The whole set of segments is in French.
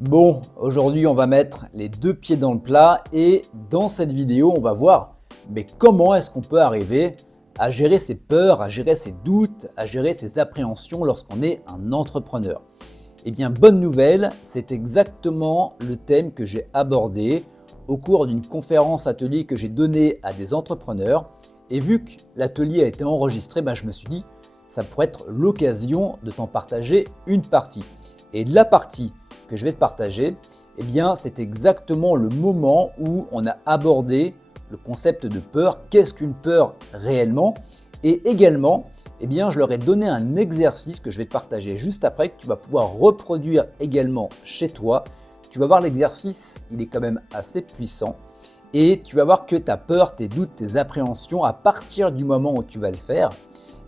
Bon, aujourd'hui on va mettre les deux pieds dans le plat et dans cette vidéo on va voir comment est-ce qu'on peut arriver à gérer ses peurs, à gérer ses doutes, à gérer ses appréhensions lorsqu'on est un entrepreneur. Eh bien bonne nouvelle, c'est exactement le thème que j'ai abordé au cours d'une conférence atelier que j'ai donnée à des entrepreneurs et vu que l'atelier a été enregistré, je me suis dit ça pourrait être l'occasion de t'en partager une partie. Et de la partie que je vais te partager, eh bien, c'est exactement le moment où on a abordé le concept de peur. Qu'est-ce qu'une peur réellement? Et également, eh bien, je leur ai donné un exercice que je vais te partager juste après, que tu vas pouvoir reproduire également chez toi. Tu vas voir l'exercice, il est quand même assez puissant. Et tu vas voir que ta peur, tes doutes, tes appréhensions, à partir du moment où tu vas le faire,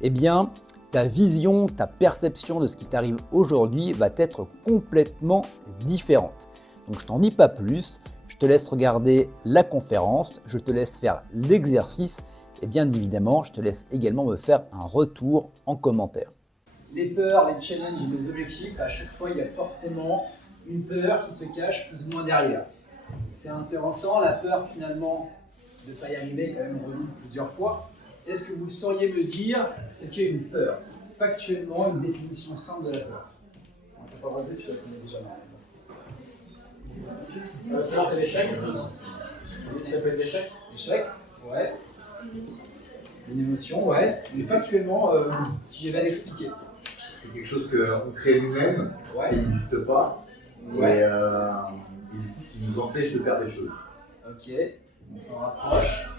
eh bien, ta vision, ta perception de ce qui t'arrive aujourd'hui va être complètement différente. Donc je t'en dis pas plus, je te laisse regarder la conférence, je te laisse faire l'exercice et bien évidemment, je te laisse également me faire un retour en commentaire. Les peurs, les challenges et les objectifs, à chaque fois il y a forcément une peur qui se cache plus ou moins derrière. C'est intéressant, la peur finalement de ne pas y arriver quand même revenue plusieurs fois. Est-ce que vous sauriez me dire ce qu'est une peur? Factuellement, une définition simple de la peur. On ne peut pas relever, tu la connais déjà normalement. C'est l'échec. Ça peut être l'échec. L'échec, ouais. Une émotion, ouais. Mais factuellement, si je vais l'expliquer. C'est quelque chose qu'on crée nous-mêmes, qui n'existe pas, et du coup qui nous empêche de faire des choses. Ok, on s'en rapproche.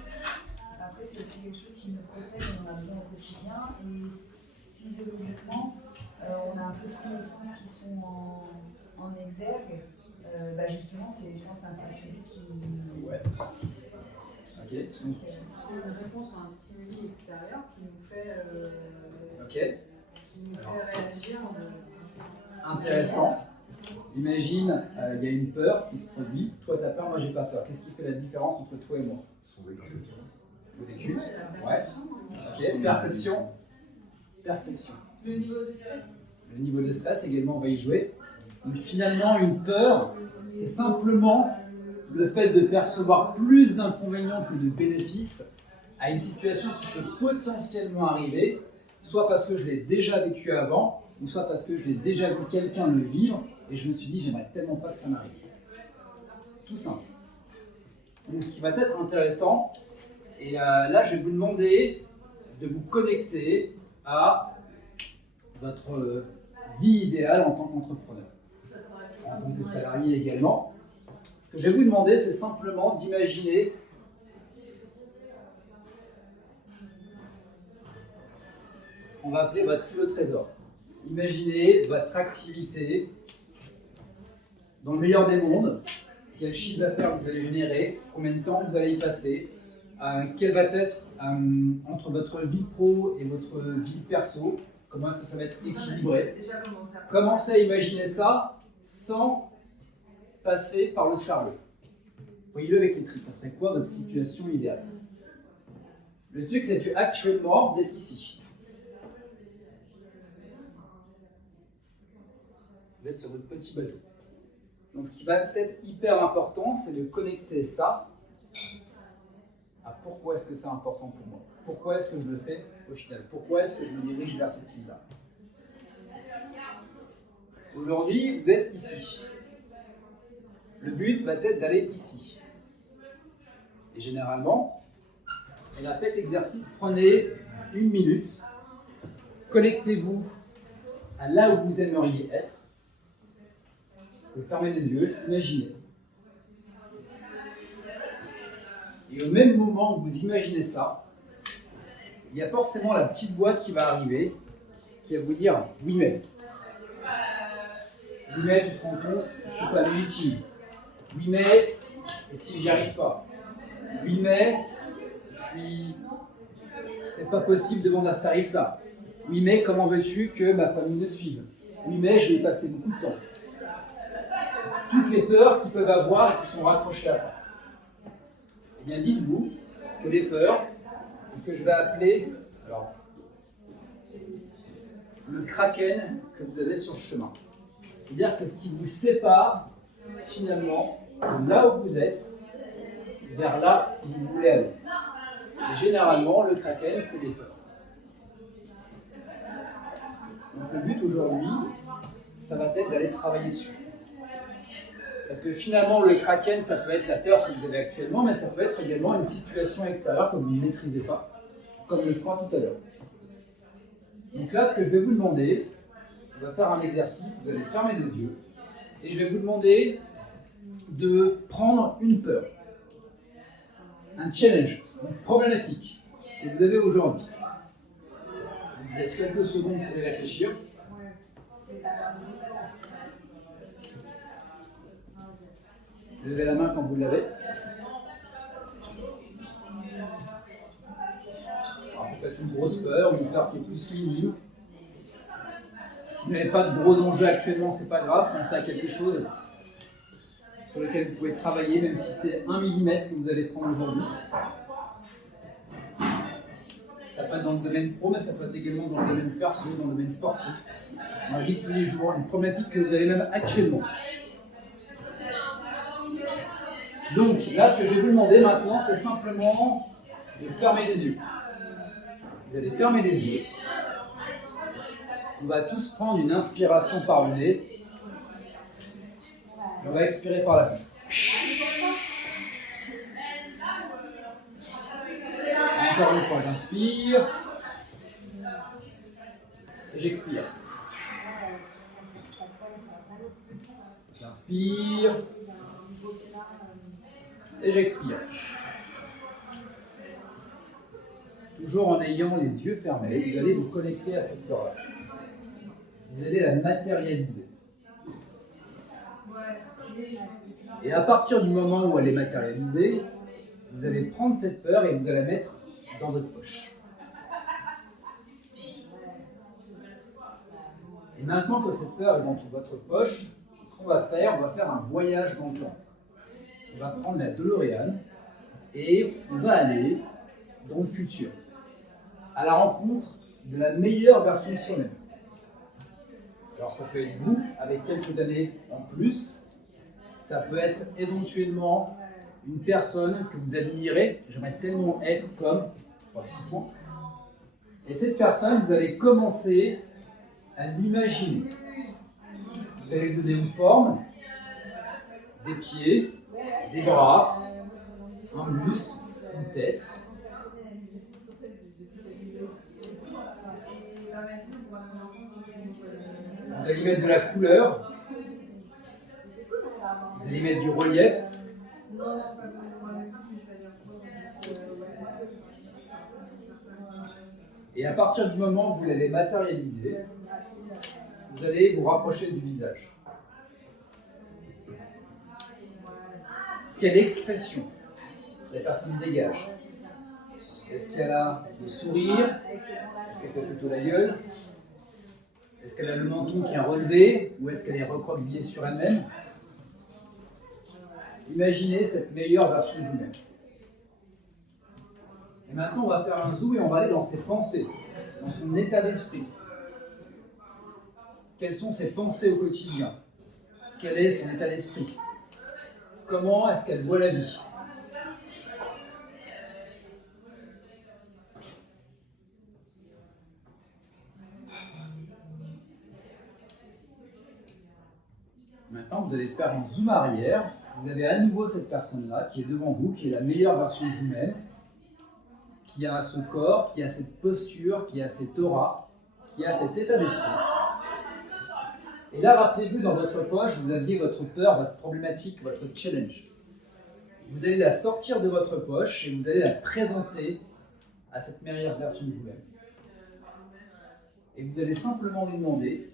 Après, c'est aussi quelque chose qui nous protège et on a besoin au quotidien. Et physiologiquement, on a un peu tous nos sens qui sont en exergue. Justement, c'est, je pense, l'instinct survie qui. Ouais. Ok. C'est une réponse à un stimuli extérieur qui nous fait, réagir. Intéressant. Imagine, il y a une peur qui se produit. Toi, tu as peur, moi, j'ai pas peur. Qu'est-ce qui fait la différence entre toi et moi? Son perception. Le vécu. Ouais. Ok. Perception. Perception. Le niveau de stress. Le niveau de stress également, on va y jouer. Donc, finalement, une peur, c'est simplement le fait de percevoir plus d'inconvénients que de bénéfices à une situation qui peut potentiellement arriver, soit parce que je l'ai déjà vécu avant, ou soit parce que je l'ai déjà vu quelqu'un le vivre, et je me suis dit, j'aimerais tellement pas que ça m'arrive. Tout simple. Donc, ce qui va être intéressant, et là, je vais vous demander de vous connecter à votre vie idéale en tant qu'entrepreneur, en tant que salarié également. Ce que je vais vous demander, c'est simplement d'imaginer on va appeler votre îlot trésor. Imaginez votre activité dans le meilleur des mondes, quel chiffre d'affaires vous allez générer, combien de temps vous allez y passer, quel va être entre votre vie pro et votre vie perso, comment est-ce que ça va être équilibré. Commencez à imaginer ça sans passer par le cerveau. Voyez-le avec les tripes, ça serait quoi votre situation idéale? Le truc, c'est qu'actuellement, vous êtes ici. Vous êtes sur votre petit bateau. Donc, ce qui va être hyper important, c'est de connecter ça à pourquoi est-ce que c'est important pour moi. Pourquoi est-ce que je le fais au final? Pourquoi est-ce que je me dirige vers cette île-là? Aujourd'hui, vous êtes ici. Le but va être d'aller ici. Et généralement, faites l'exercice, prenez 1 minute, connectez-vous à là où vous aimeriez être. Vous fermez les yeux, imaginez. Et au même moment où vous imaginez ça, il y a forcément la petite voix qui va arriver, qui va vous dire « Oui mais ». Oui mais, tu te rends compte, je ne suis pas légitime. Oui mais, et si j'y arrive pas? Oui mais, c'est pas possible de vendre à ce tarif-là. Oui mais, comment veux-tu que ma famille me suive? Oui mais, je vais y passer beaucoup de temps. Toutes les peurs qu'ils peuvent avoir et qui sont raccrochées à ça. Eh bien, dites-vous que les peurs, c'est ce que je vais appeler le kraken que vous avez sur le chemin. C'est-à-dire, c'est ce qui vous sépare finalement de là où vous êtes vers là où vous voulez aller. Et généralement, le Kraken, c'est des peurs. Donc le but aujourd'hui, ça va être d'aller travailler dessus. Parce que finalement, le Kraken, ça peut être la peur que vous avez actuellement, mais ça peut être également une situation extérieure que vous ne maîtrisez pas, comme le froid tout à l'heure. Donc là, ce que je vais vous demander, on va faire un exercice, vous allez fermer les yeux, et je vais vous demander de prendre une peur, un challenge, une problématique que vous avez aujourd'hui. Je vous laisse quelques secondes pour y réfléchir. Levez la main quand vous l'avez. Alors, ça peut être une grosse peur, une peur qui est plus minime. Si vous n'avez pas de gros enjeux actuellement, c'est pas grave. Pensez à quelque chose sur lequel vous pouvez travailler, même si c'est 1 mm que vous allez prendre aujourd'hui. Ça peut être dans le domaine pro, mais ça peut être également dans le domaine perso, dans le domaine sportif. Dans la vie de tous les jours, une problématique que vous avez même actuellement. Donc là, ce que je vais vous demander maintenant, c'est simplement de fermer les yeux. Vous allez fermer les yeux. On va tous prendre une inspiration par le nez. Et on va expirer par la bouche. Encore une fois, j'inspire. Et j'expire. J'inspire. Et j'expire. Toujours en ayant les yeux fermés, vous allez vous connecter à cette peur-là. Vous allez la matérialiser. Et à partir du moment où elle est matérialisée, vous allez prendre cette peur et vous allez la mettre dans votre poche. Et maintenant que cette peur est dans votre poche, ce qu'on va faire un voyage dans le temps. On va prendre la DeLorean et on va aller dans le futur, à la rencontre de la meilleure version de soi-même. Alors ça peut être vous, avec quelques années en plus, ça peut être éventuellement une personne que vous admirez, j'aimerais tellement être comme, et cette personne, vous allez commencer à l'imaginer. Vous allez vous donner une forme, des pieds, des bras, un buste, une tête. Vous allez y mettre de la couleur. Vous allez y mettre du relief. Et à partir du moment où vous l'allez matérialiser, vous allez vous rapprocher du visage. Quelle expression la personne dégage? Est-ce qu'elle a le sourire? Est-ce qu'elle fait plutôt la gueule? Est-ce qu'elle a le menton qui est relevé? Ou est-ce qu'elle est recroquevillée sur elle-même? Imaginez cette meilleure version de vous-même. Et maintenant, on va faire un zoom et on va aller dans ses pensées, dans son état d'esprit. Quelles sont ses pensées au quotidien? Quel est son état d'esprit? Comment est-ce qu'elle voit la vie? Maintenant, vous allez faire un zoom arrière. Vous avez à nouveau cette personne-là qui est devant vous, qui est la meilleure version de vous-même, qui a ce corps, qui a cette posture, qui a cette aura, qui a cet état d'esprit. Et là, rappelez-vous, dans votre poche, vous aviez votre peur, votre problématique, votre challenge. Vous allez la sortir de votre poche et vous allez la présenter à cette meilleure version de vous-même. Et vous allez simplement lui demander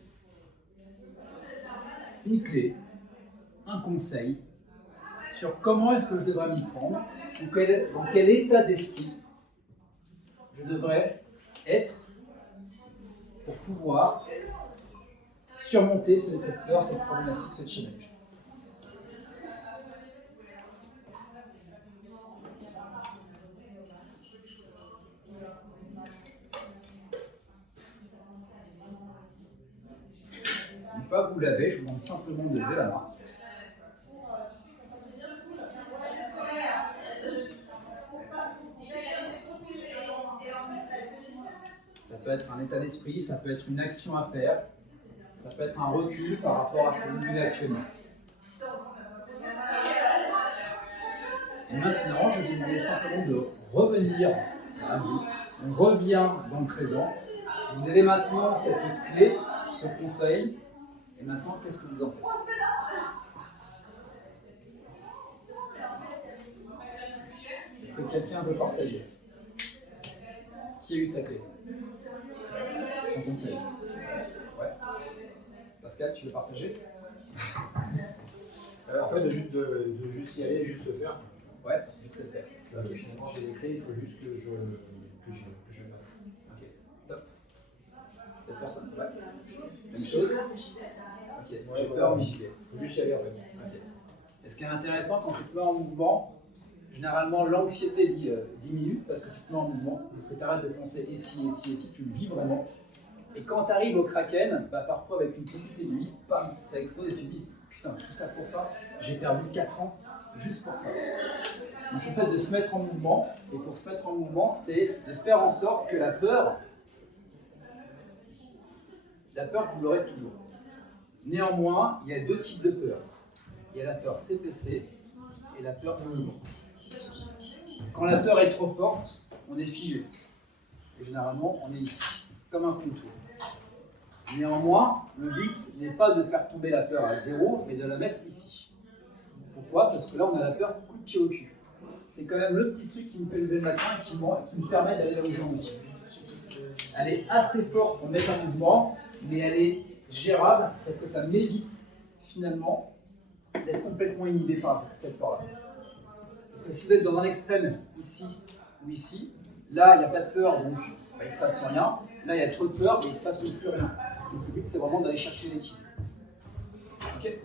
une clé, un conseil sur comment est-ce que je devrais m'y prendre, ou dans quel état d'esprit je devrais être pour pouvoir surmonter cette peur, cette problématique, ce challenge. Une fois que vous l'avez, je vous demande simplement de lever la main. peut être un état d'esprit, ça peut être une action à faire, ça peut être un recul par rapport à ce que vous vivez actuellement. Et maintenant, je vais vous demander simplement de revenir à vous. On revient dans le présent. Vous avez maintenant cette clé, ce conseil. Et maintenant, qu'est-ce que vous en faites? Est-ce que quelqu'un veut partager? Qui a eu sa clé? Son conseil? Ouais. Pascal, tu veux partager? En fait, de juste y aller, juste le faire. Ouais, juste le faire. Finalement, j'ai les clés, il faut juste que je fasse. Ok, top. D'autres personnes? Ouais. Même chose? Ok, j'ai peur, mais j'y vais. Il faut juste y aller en fait. Ok. Et ce qui est intéressant, quand tu te mets en mouvement, généralement l'anxiété diminue parce que tu te mets en mouvement, parce que tu arrêtes de penser ici, tu le vis vraiment. Et quand tu arrives au Kraken, bah, parfois avec une petite aiguille, bam, ça explose et tu te dis putain, tout ça pour ça, j'ai perdu 4 ans juste pour ça. Donc le fait de se mettre en mouvement, et pour se mettre en mouvement, c'est de faire en sorte que la peur, vous l'aurez toujours. Néanmoins, il y a 2 types de peur. Il y a la peur CPC et la peur de mouvement. Quand la peur est trop forte, on est figé. Et généralement, on est ici, comme un contour. Néanmoins, le but n'est pas de faire tomber la peur à 0, mais de la mettre ici. Pourquoi? Parce que là, on a la peur coup de pied au cul. C'est quand même le petit truc qui me fait lever le matin et qui me permet d'aller où j'ai envie. Elle est assez forte pour mettre un mouvement, mais elle est gérable parce que ça m'évite finalement d'être complètement inhibé par cette peur-là. Parce que si vous êtes dans un extrême, ici ou ici, là il n'y a pas de peur, donc il ne se passe rien. Là il y a trop de peur, mais il ne se passe plus rien. Donc le but c'est vraiment d'aller chercher l'équilibre. Ok ?